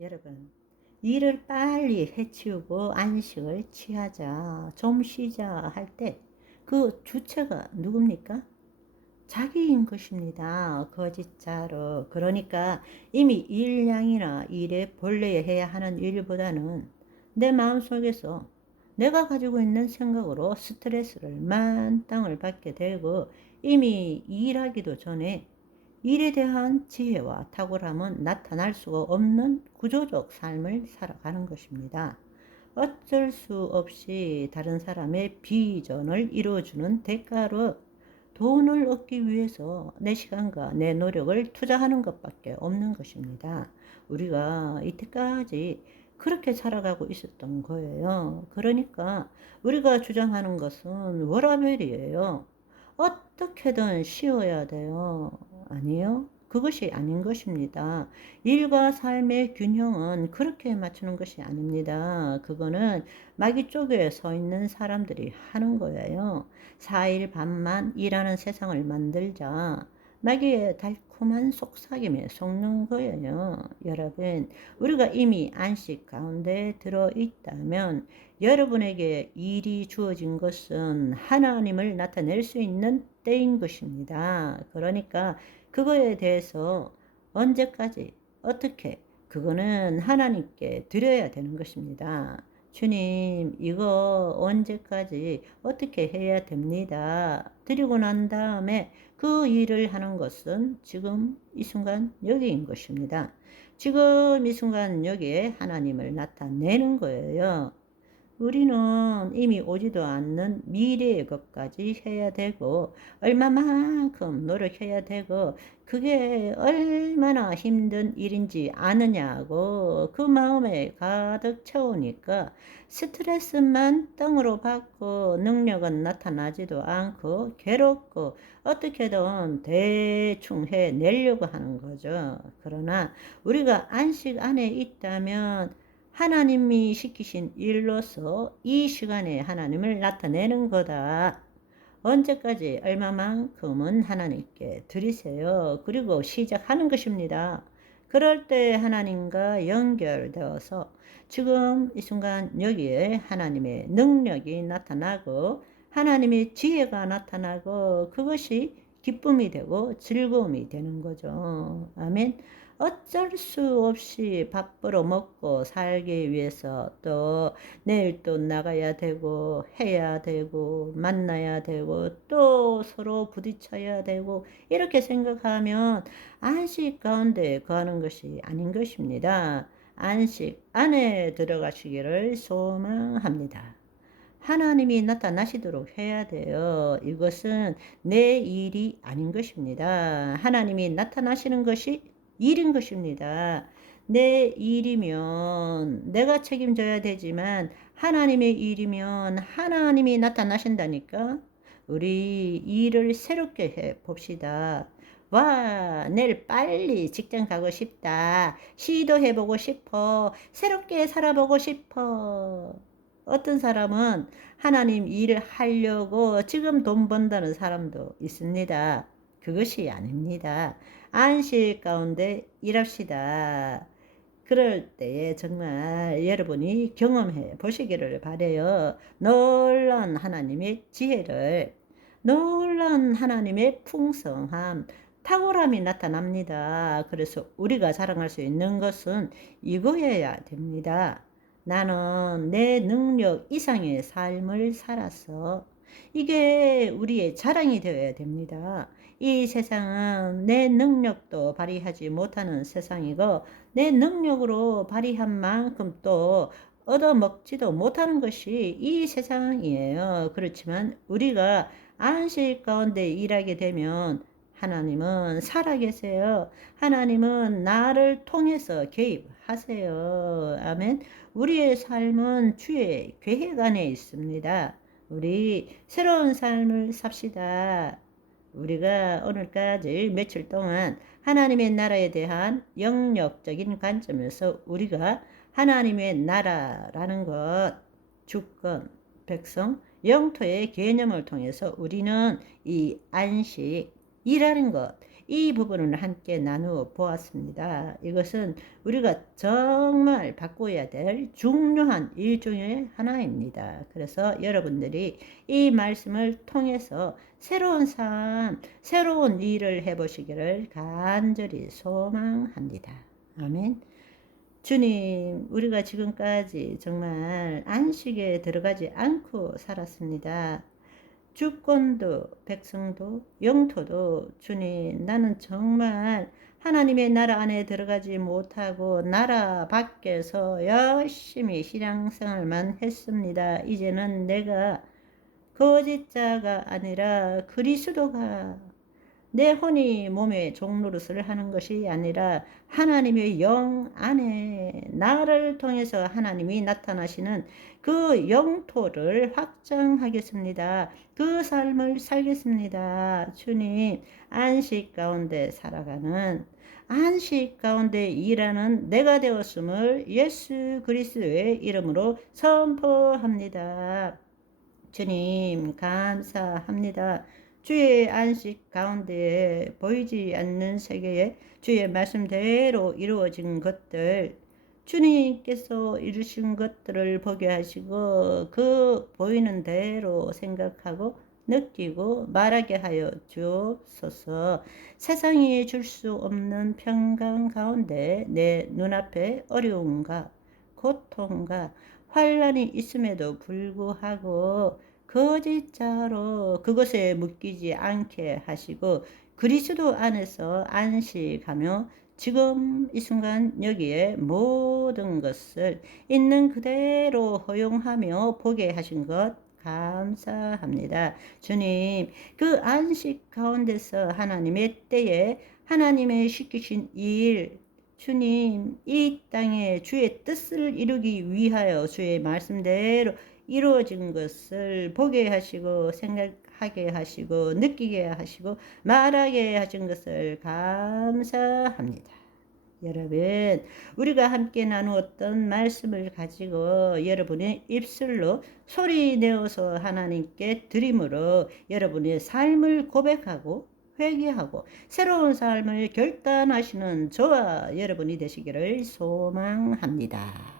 여러분, 일을 빨리 해치우고 안식을 취하자, 좀 쉬자 할 때 그 주체가 누굽니까? 자기인 것입니다. 거짓자로. 그러니까 이미 일량이나 일에 본래 해야 하는 일보다는 내 마음속에서 내가 가지고 있는 생각으로 스트레스를 만땅을 받게 되고 이미 일하기도 전에 일에 대한 지혜와 탁월함은 나타날 수가 없는 구조적 삶을 살아가는 것입니다. 어쩔 수 없이 다른 사람의 비전을 이루어주는 대가로 돈을 얻기 위해서 내 시간과 내 노력을 투자하는 것밖에 없는 것입니다. 우리가 이때까지 그렇게 살아가고 있었던 거예요. 그러니까 우리가 주장하는 것은 워라밸이에요. 어떻게든 쉬어야 돼요. 아니요. 그것이 아닌 것입니다. 일과 삶의 균형은 그렇게 맞추는 것이 아닙니다. 그거는 마귀 쪽에 서 있는 사람들이 하는 거예요. 4일 반만 일하는 세상을 만들자. 마귀의 달콤한 속삭임에 속는 거예요. 여러분, 우리가 이미 안식 가운데 들어있다면 여러분에게 일이 주어진 것은 하나님을 나타낼 수 있는 때인 것입니다. 그러니까 그거에 대해서 언제까지 어떻게 그거는 하나님께 드려야 되는 것입니다. 주님, 이거 언제까지 어떻게 해야 됩니다. 드리고 난 다음에 그 일을 하는 것은 지금 이 순간 여기인 것입니다. 지금 이 순간 여기에 하나님을 나타내는 거예요. 우리는 이미 오지도 않는 미래의 것까지 해야 되고 얼마만큼 노력해야 되고 그게 얼마나 힘든 일인지 아느냐고 그 마음에 가득 채우니까 스트레스만 땅으로 받고 능력은 나타나지도 않고 괴롭고 어떻게든 대충 해내려고 하는 거죠. 그러나 우리가 안식 안에 있다면 하나님이 시키신 일로서 이 시간에 하나님을 나타내는 거다. 언제까지 얼마만큼은 하나님께 드리세요. 그리고 시작하는 것입니다. 그럴 때 하나님과 연결되어서 지금 이 순간 여기에 하나님의 능력이 나타나고 하나님의 지혜가 나타나고 그것이 기쁨이 되고 즐거움이 되는 거죠. 아멘. 어쩔 수 없이 밥 벌어 먹고 살기 위해서 또 내일 또 나가야 되고 해야 되고 만나야 되고 또 서로 부딪혀야 되고 이렇게 생각하면 안식 가운데 거하는 것이 아닌 것입니다. 안식 안에 들어가시기를 소망합니다. 하나님이 나타나시도록 해야 돼요. 이것은 내 일이 아닌 것입니다. 하나님이 나타나시는 것이 일인 것입니다. 내 일이면 내가 책임져야 되지만 하나님의 일이면 하나님이 나타나신다니까. 우리 일을 새롭게 해 봅시다. 와, 내일 빨리 직장 가고 싶다. 시도해보고 싶어. 새롭게 살아보고 싶어. 어떤 사람은 하나님 일을 하려고 지금 돈 번다는 사람도 있습니다. 그것이 아닙니다. 안식 가운데 일합시다. 그럴 때에 정말 여러분이 경험해 보시기를 바래요. 놀라운 하나님의 지혜를, 놀라운 하나님의 풍성함, 탁월함이 나타납니다. 그래서 우리가 자랑할 수 있는 것은 이거여야 됩니다. 나는 내 능력 이상의 삶을 살았어. 이게 우리의 자랑이 되어야 됩니다. 이 세상은 내 능력도 발휘하지 못하는 세상이고 내 능력으로 발휘한 만큼 또 얻어먹지도 못하는 것이 이 세상이에요. 그렇지만 우리가 안식 가운데 일하게 되면 하나님은 살아계세요. 하나님은 나를 통해서 개입하세요. 아멘. 우리의 삶은 주의 계획 안에 있습니다. 우리 새로운 삶을 삽시다. 우리가 오늘까지 며칠 동안 하나님의 나라에 대한 영역적인 관점에서 우리가 하나님의 나라라는 것, 주권, 백성, 영토의 개념을 통해서 우리는 이 안식, 일하는 것, 이 부분을 함께 나누어 보았습니다. 이것은 우리가 정말 바꿔야 될 중요한 일 중에 하나입니다. 그래서 여러분들이 이 말씀을 통해서 새로운 삶, 새로운 일을 해보시기를 간절히 소망합니다. 아멘. 주님, 우리가 지금까지 정말 안식에 들어가지 않고 살았습니다. 주권도, 백성도, 영토도 주님, 나는 정말 하나님의 나라 안에 들어가지 못하고 나라 밖에서 열심히 신앙생활만 했습니다. 이제는 내가 거짓자가 아니라 그리스도가 내 혼이 몸의 종노릇을 하는 것이 아니라 하나님의 영 안에 나를 통해서 하나님이 나타나시는 그 영토를 확장하겠습니다. 그 삶을 살겠습니다. 주님, 안식 가운데 살아가는, 안식 가운데 일하는 내가 되었음을 예수 그리스도의 이름으로 선포합니다. 주님, 감사합니다. 주의 안식 가운데 보이지 않는 세계에 주의 말씀대로 이루어진 것들, 주님께서 이루신 것들을 보게 하시고 그 보이는 대로 생각하고 느끼고 말하게 하여 주옵소서. 세상이 줄 수 없는 평강 가운데 내 눈앞에 어려움과 고통과 환란이 있음에도 불구하고 거짓자로 그것에 묶이지 않게 하시고 그리스도 안에서 안식하며 지금 이 순간 여기에 모든 것을 있는 그대로 허용하며 보게 하신 것 감사합니다. 주님, 그 안식 가운데서 하나님의 때에 하나님의 시키신 일, 주님, 이 땅에 주의 뜻을 이루기 위하여 주의 말씀대로 이루어진 것을 보게 하시고 생각하게 하시고 느끼게 하시고 말하게 하신 것을 감사합니다. 여러분, 우리가 함께 나누었던 말씀을 가지고 여러분의 입술로 소리 내어서 하나님께 드림으로 여러분의 삶을 고백하고 회개하고 새로운 삶을 결단하시는 저와 여러분이 되시기를 소망합니다.